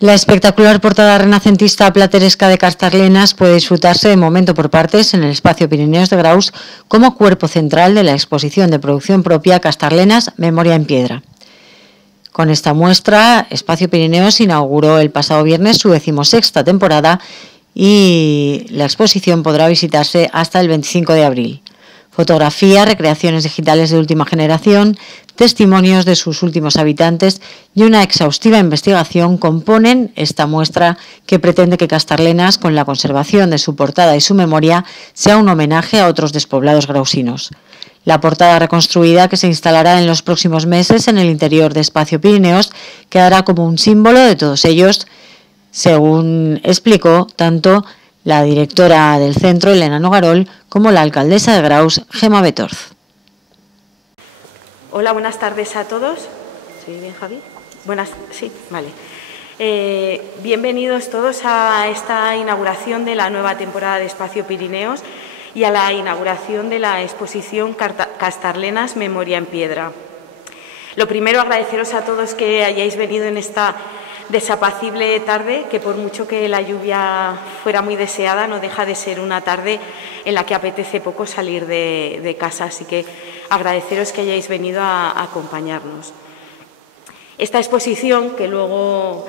La espectacular portada renacentista plateresca de Castarlenas puede disfrutarse de momento por partes en el espacio Pirineos de Graus como cuerpo central de la exposición de producción propia Castarlenas Memoria en Piedra. Con esta muestra, Espacio Pirineos inauguró el pasado viernes su 16ª temporada y la exposición podrá visitarse hasta el 25 de abril. Fotografía, recreaciones digitales de última generación, testimonios de sus últimos habitantes y una exhaustiva investigación componen esta muestra que pretende que Castarlenas, con la conservación de su portada y su memoria, sea un homenaje a otros despoblados grausinos. La portada reconstruida, que se instalará en los próximos meses en el interior de Espacio Pirineos, quedará como un símbolo de todos ellos, según explicó tanto la directora del centro, Elena Nogarol, como la alcaldesa de Graus, Gemma Betorz. Hola, buenas tardes a todos. ¿Se oye bien, Javi? Sí, vale. Bienvenidos todos a esta inauguración de la nueva temporada de Espacio Pirineos y a la inauguración de la exposición Castarlenas Memoria en Piedra. Lo primero, agradeceros a todos que hayáis venido en esta desapacible tarde, que por mucho que la lluvia fuera muy deseada, no deja de ser una tarde en la que apetece poco salir de casa, así que agradeceros que hayáis venido a acompañarnos. Esta exposición, que luego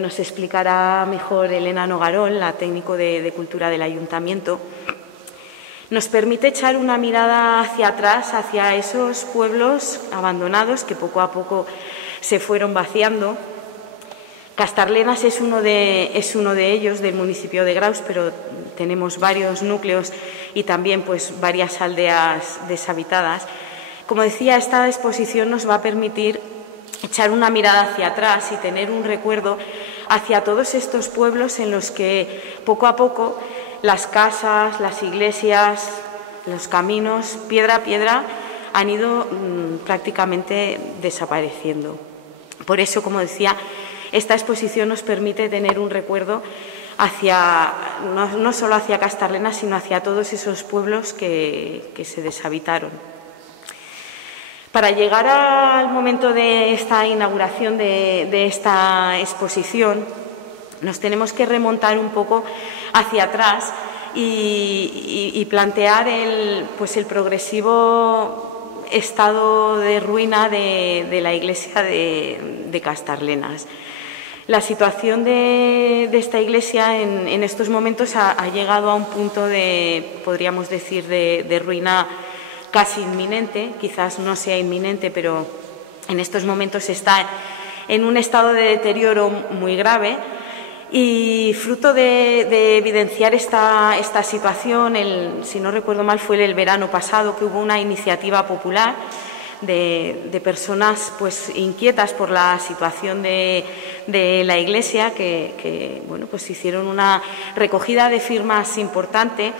nos explicará mejor Elena Nogarol, la técnico de Cultura del Ayuntamiento, nos permite echar una mirada hacia atrás, hacia esos pueblos abandonados que poco a poco se fueron vaciando. Castarlenas es uno de ellos, del municipio de Graus, pero tenemos varios núcleos y también pues varias aldeas deshabitadas. Como decía, esta exposición nos va a permitir echar una mirada hacia atrás y tener un recuerdo hacia todos estos pueblos en los que poco a poco las casas, las iglesias, los caminos, piedra a piedra, han ido prácticamente desapareciendo. Por eso, como decía, esta exposición nos permite tener un recuerdo hacia, no solo hacia Castarlenas, sino hacia todos esos pueblos que se deshabitaron. Para llegar al momento de esta inauguración de esta exposición, nos tenemos que remontar un poco hacia atrás y plantear el progresivo estado de ruina de la iglesia de Castarlenas. La situación de esta iglesia en estos momentos ha llegado a un punto podríamos decir, de ruina casi inminente. Quizás no sea inminente, pero en estos momentos está en un estado de deterioro muy grave. Y fruto de evidenciar esta situación, si no recuerdo mal, fue el verano pasado que hubo una iniciativa popular de personas pues inquietas por la situación de la iglesia que hicieron una recogida de firmas importante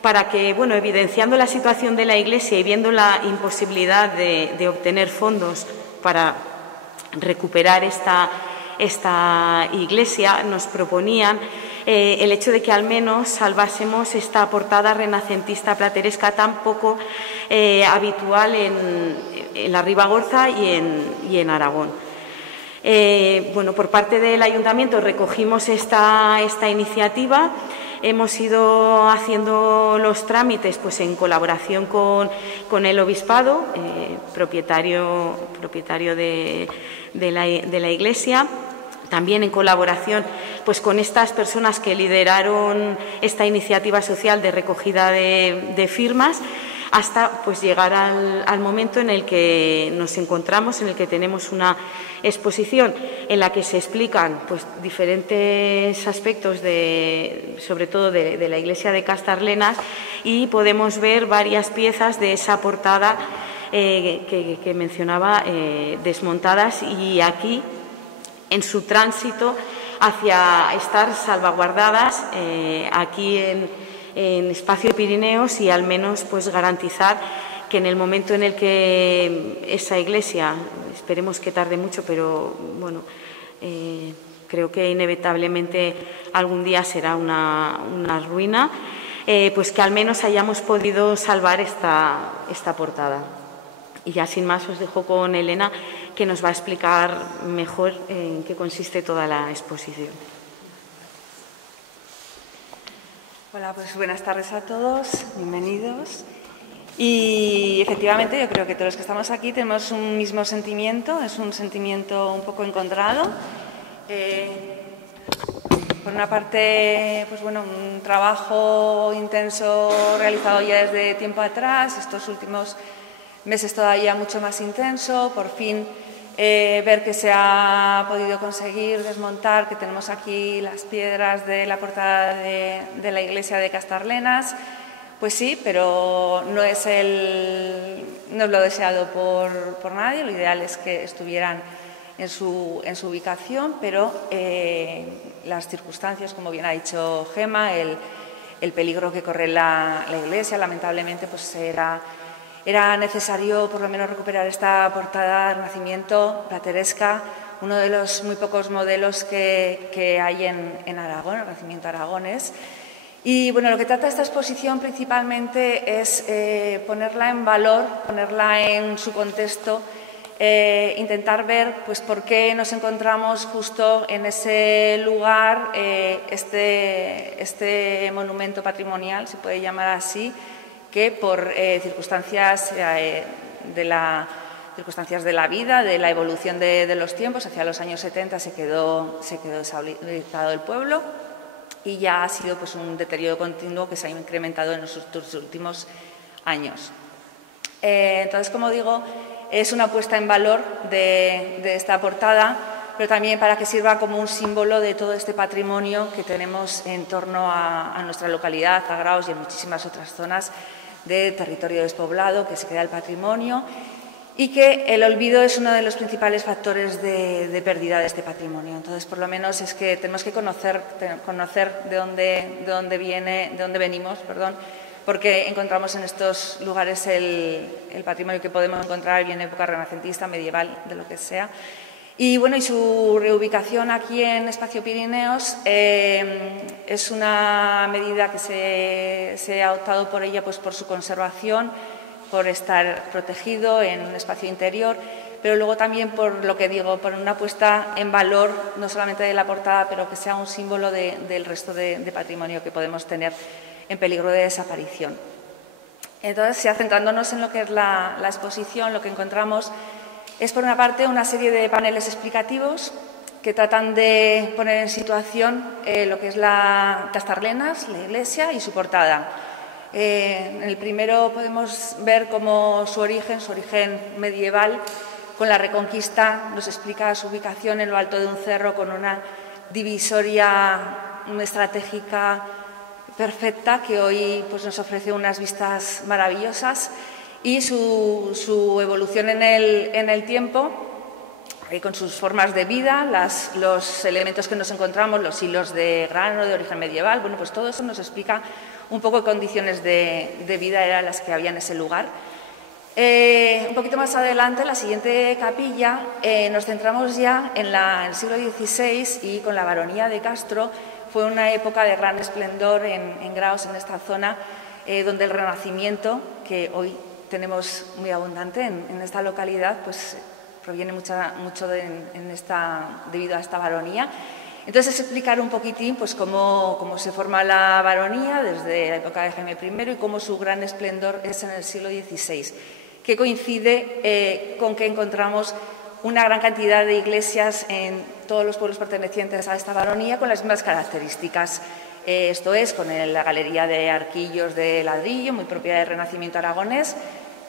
para que, evidenciando la situación de la iglesia y viendo la imposibilidad de obtener fondos para recuperar esta iglesia, nos proponían el hecho de que al menos salvásemos esta portada renacentista plateresca tan poco habitual en la Ribagorza y en Aragón. Por parte del Ayuntamiento recogimos esta iniciativa. Hemos ido haciendo los trámites pues, en colaboración con el Obispado, propietario de la Iglesia, también en colaboración pues, con estas personas que lideraron esta iniciativa social de recogida de firmas, hasta pues, llegar al momento en el que nos encontramos, en el que tenemos una exposición en la que se explican pues, diferentes aspectos, sobre todo de la iglesia de Castarlenas, y podemos ver varias piezas de esa portada que mencionaba desmontadas y aquí en su tránsito hacia estar salvaguardadas aquí en Espacio Pirineos y al menos pues garantizar que en el momento en el que esa iglesia, esperemos que tarde mucho, pero creo que inevitablemente algún día será una ruina, pues que al menos hayamos podido salvar esta portada. Y ya sin más os dejo con Elena, que nos va a explicar mejor en qué consiste toda la exposición. Hola, pues buenas tardes a todos, bienvenidos. Y efectivamente yo creo que todos los que estamos aquí tenemos un mismo sentimiento, es un sentimiento un poco encontrado. Por una parte, pues bueno, un trabajo intenso realizado ya desde tiempo atrás, estos últimos meses todavía mucho más intenso, por fin ver que se ha podido conseguir desmontar, que tenemos aquí las piedras de la portada de la iglesia de Castarlenas. Pues sí, pero no es lo deseado por nadie, lo ideal es que estuvieran en su ubicación, pero las circunstancias, como bien ha dicho Gemma, el peligro que corre la iglesia, lamentablemente, pues era necesario por lo menos recuperar esta portada de Renacimiento plateresca, uno de los muy pocos modelos que hay en Aragón, el Renacimiento aragonés. Y bueno, lo que trata esta exposición principalmente es ponerla en valor, ponerla en su contexto, intentar ver pues, por qué nos encontramos justo en ese lugar, este monumento patrimonial, se puede llamar así, que por circunstancias de la vida, de la evolución de los tiempos, hacia los años 70 se quedó deshabilitado el pueblo y ya ha sido pues, un deterioro continuo que se ha incrementado en los últimos años. Entonces, como digo, es una puesta en valor de esta portada, pero también para que sirva como un símbolo de todo este patrimonio que tenemos en torno a nuestra localidad, a Graus y en muchísimas otras zonas de territorio despoblado, que se queda el patrimonio y que el olvido es uno de los principales factores de pérdida de este patrimonio. Entonces, por lo menos es que tenemos que conocer de dónde venimos, porque encontramos en estos lugares el patrimonio que podemos encontrar bien en época renacentista, medieval, de lo que sea. Y bueno, y su reubicación aquí en Espacio Pirineos es una medida que se ha optado por ella pues, por su conservación, por estar protegido en un espacio interior, pero luego también por lo que digo, por una puesta en valor no solamente de la portada, pero que sea un símbolo del resto de patrimonio que podemos tener en peligro de desaparición. Entonces, ya centrándonos en lo que es la exposición, lo que encontramos es, por una parte, una serie de paneles explicativos que tratan de poner en situación lo que es la Castarlenas, la iglesia y su portada. En el primero podemos ver cómo su origen medieval, con la Reconquista, nos explica su ubicación en lo alto de un cerro con una divisoria estratégica perfecta que hoy pues, nos ofrece unas vistas maravillosas y su evolución en el tiempo, con sus formas de vida, los elementos que nos encontramos, los hilos de grano de origen medieval, bueno, pues todo eso nos explica un poco qué condiciones de vida eran las que había en ese lugar. Un poquito más adelante, en la siguiente capilla, nos centramos ya en el siglo XVI y con la baronía de Castro. Fue una época de gran esplendor en Graus, en esta zona, donde el Renacimiento, que hoy tenemos muy abundante en esta localidad, pues proviene mucho debido a esta baronía. Entonces, es explicar un poquitín pues, cómo se forma la baronía desde la época de Jaime I y cómo su gran esplendor es en el siglo XVI, que coincide con que encontramos una gran cantidad de iglesias en todos los pueblos pertenecientes a esta baronía con las mismas características. Esto es, con la galería de arquillos de ladrillo, muy propia del Renacimiento aragonés,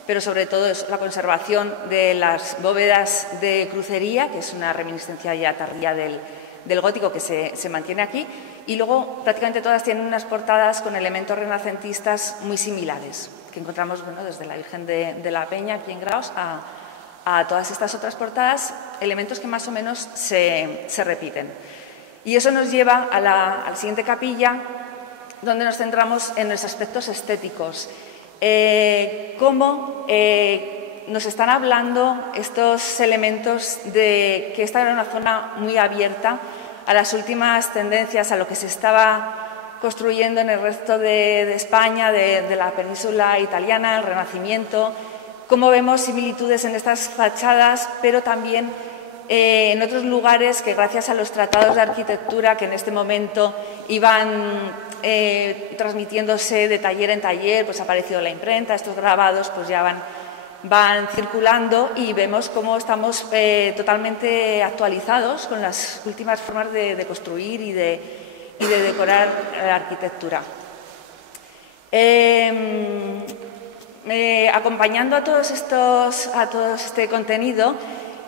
pero sobre todo es la conservación de las bóvedas de crucería, que es una reminiscencia ya tardía del gótico que se mantiene aquí, y luego prácticamente todas tienen unas portadas con elementos renacentistas muy similares, que encontramos bueno, desde la Virgen de la Peña aquí en Graus a todas estas otras portadas, elementos que más o menos se repiten. Y eso nos lleva a la siguiente capilla, donde nos centramos en los aspectos estéticos. Cómo nos están hablando estos elementos de que esta era una zona muy abierta a las últimas tendencias, a lo que se estaba construyendo en el resto de España, de la península italiana, el Renacimiento, cómo vemos similitudes en estas fachadas, pero también en otros lugares que gracias a los tratados de arquitectura que en este momento iban transmitiéndose de taller en taller, pues ha aparecido la imprenta, estos grabados pues ya van circulando y vemos cómo estamos totalmente actualizados con las últimas formas de construir y de decorar la arquitectura. Acompañando a todo este contenido,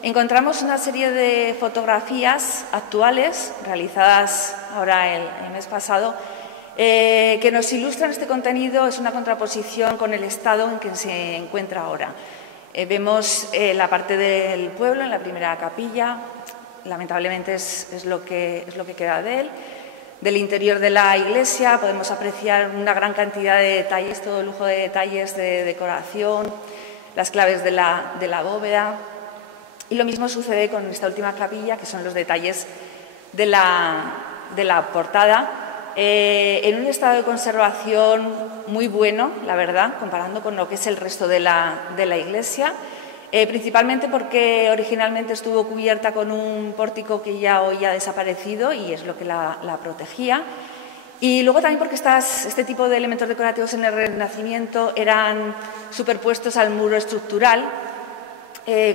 encontramos una serie de fotografías actuales, realizadas ahora el mes pasado, que nos ilustran este contenido. Es una contraposición con el estado en que se encuentra ahora. Vemos la parte del pueblo en la primera capilla, lamentablemente es lo que queda de él. Del interior de la iglesia podemos apreciar una gran cantidad de detalles, todo lujo de detalles de decoración, las claves de la bóveda. Y lo mismo sucede con esta última capilla, que son los detalles de la portada, en un estado de conservación muy bueno, la verdad, comparando con lo que es el resto de la iglesia, principalmente porque originalmente estuvo cubierta con un pórtico que ya hoy ha desaparecido y es lo que la protegía. Y luego también porque este tipo de elementos decorativos en el Renacimiento eran superpuestos al muro estructural,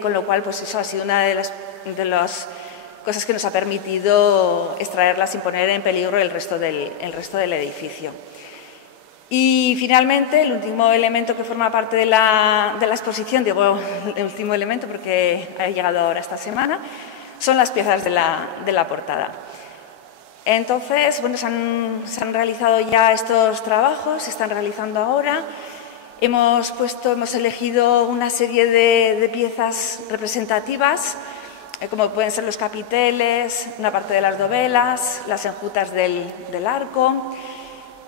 con lo cual pues eso ha sido una de las cosas que nos ha permitido extraerlas sin poner en peligro el resto del edificio. Y finalmente, el último elemento que forma parte de la exposición, digo el último elemento porque ha llegado ahora esta semana, son las piezas de la portada. Entonces, bueno, se han realizado ya estos trabajos, se están realizando ahora. Hemos elegido una serie de piezas representativas, como pueden ser los capiteles, una parte de las dovelas, las enjutas del arco.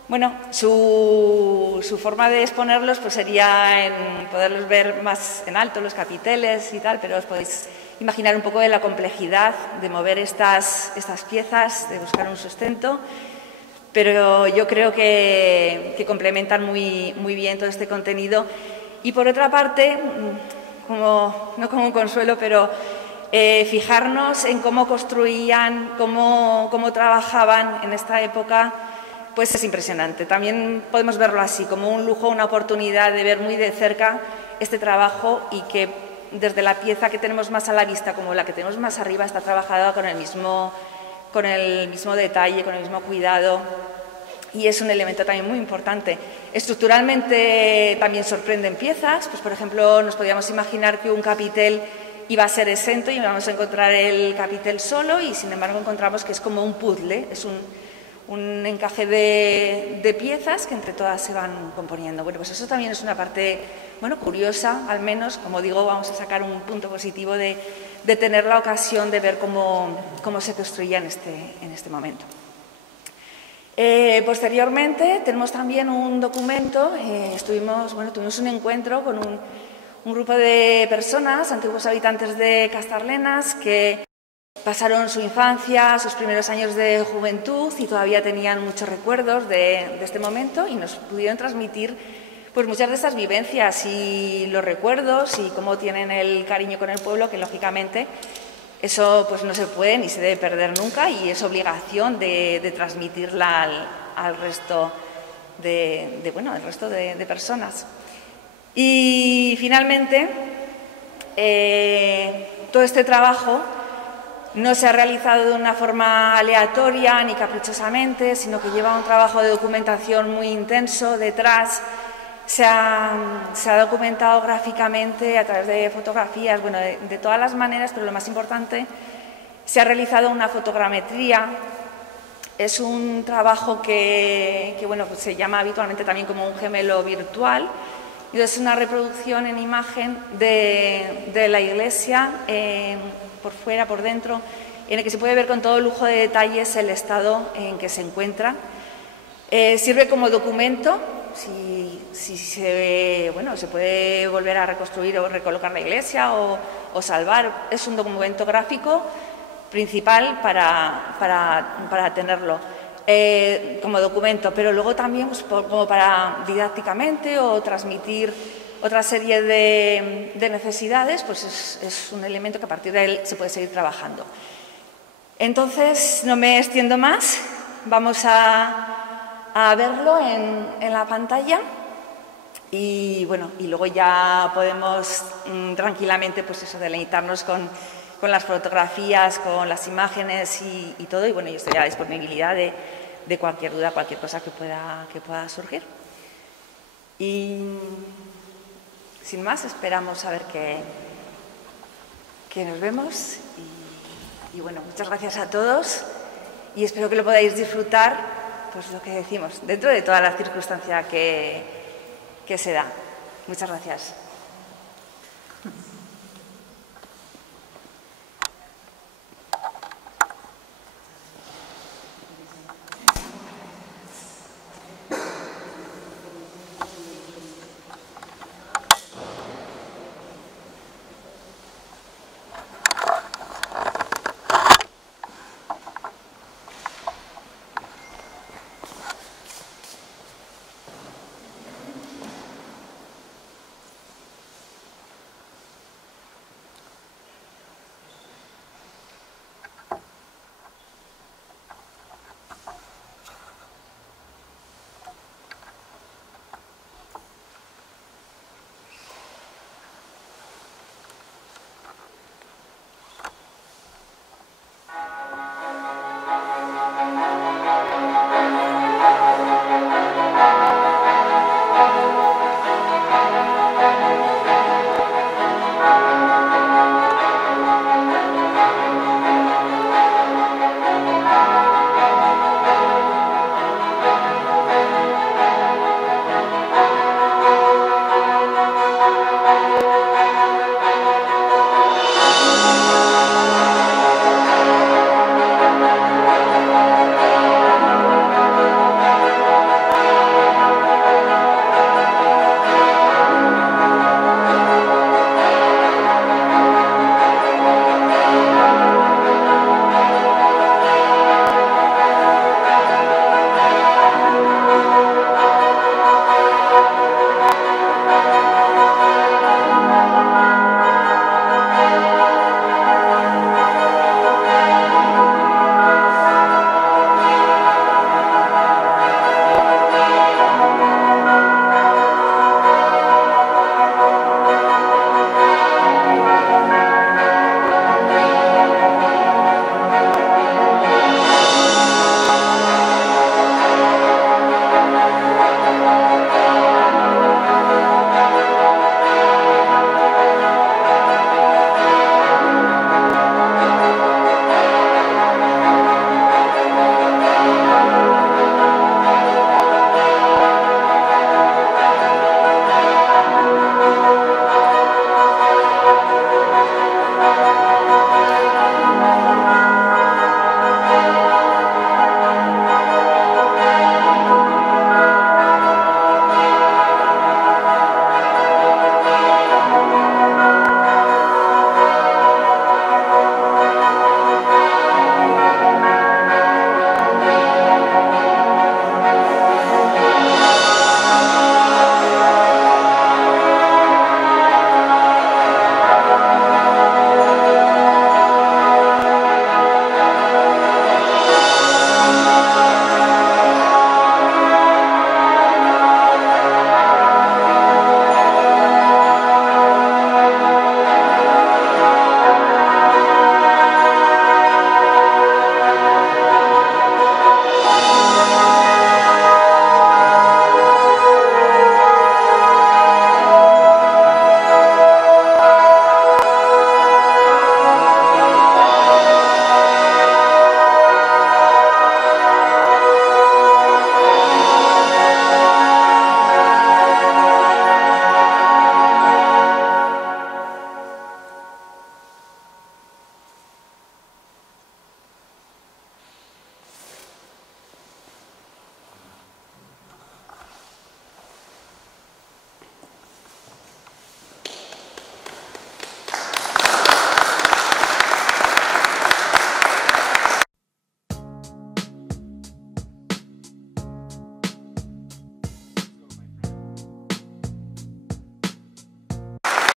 Bueno, su forma de exponerlos pues sería en poderlos ver más en alto, los capiteles y tal, pero os podéis imaginar un poco de la complejidad de mover estas piezas, de buscar un sustento. Pero yo creo que complementan muy bien todo este contenido. Y por otra parte, no como un consuelo, pero fijarnos en cómo construían, cómo trabajaban en esta época, pues es impresionante. También podemos verlo así, como un lujo, una oportunidad de ver muy de cerca este trabajo y que desde la pieza que tenemos más a la vista como la que tenemos más arriba está trabajada con el mismo detalle, con el mismo cuidado, y es un elemento también muy importante. Estructuralmente también sorprenden piezas, pues por ejemplo nos podíamos imaginar que un capitel iba a ser exento y vamos a encontrar el capitel solo y sin embargo encontramos que es como un puzzle, es un encaje de piezas que entre todas se van componiendo. Bueno, pues eso también es una parte, bueno, curiosa, al menos, como digo, vamos a sacar un punto positivo de tener la ocasión de ver cómo se construía en este momento. Posteriormente tenemos también un documento, tuvimos un encuentro con un grupo de personas, antiguos habitantes de Castarlenas, que pasaron su infancia, sus primeros años de juventud y todavía tenían muchos recuerdos de este momento y nos pudieron transmitir pues muchas de estas vivencias y los recuerdos y cómo tienen el cariño con el pueblo, que lógicamente eso pues no se puede ni se debe perder nunca y es obligación de transmitirla al resto al resto de personas. Y finalmente, todo este trabajo no se ha realizado de una forma aleatoria ni caprichosamente, sino que lleva un trabajo de documentación muy intenso detrás. Se ha documentado gráficamente a través de fotografías, bueno, de todas las maneras, pero lo más importante, se ha realizado una fotogrametría. Es un trabajo que pues se llama habitualmente también como un gemelo virtual. Y es una reproducción en imagen de la iglesia, por fuera, por dentro, en el que se puede ver con todo lujo de detalles el estado en que se encuentra. Sirve como documento, si se puede volver a reconstruir o recolocar la iglesia o salvar. Es un documento gráfico principal para tenerlo como documento, pero luego también pues, como para didácticamente o transmitir otra serie de necesidades, pues es un elemento que a partir de él se puede seguir trabajando. Entonces, no me extiendo más, vamos a verlo en la pantalla y, bueno, y luego ya podemos tranquilamente pues eso, deleitarnos con las fotografías, con las imágenes y todo, y bueno, yo estoy a la disponibilidad de cualquier duda, cualquier cosa que pueda surgir. Y sin más, esperamos a ver que nos vemos y bueno, muchas gracias a todos y espero que lo podáis disfrutar, pues lo que decimos, dentro de toda la circunstancia que se da. Muchas gracias.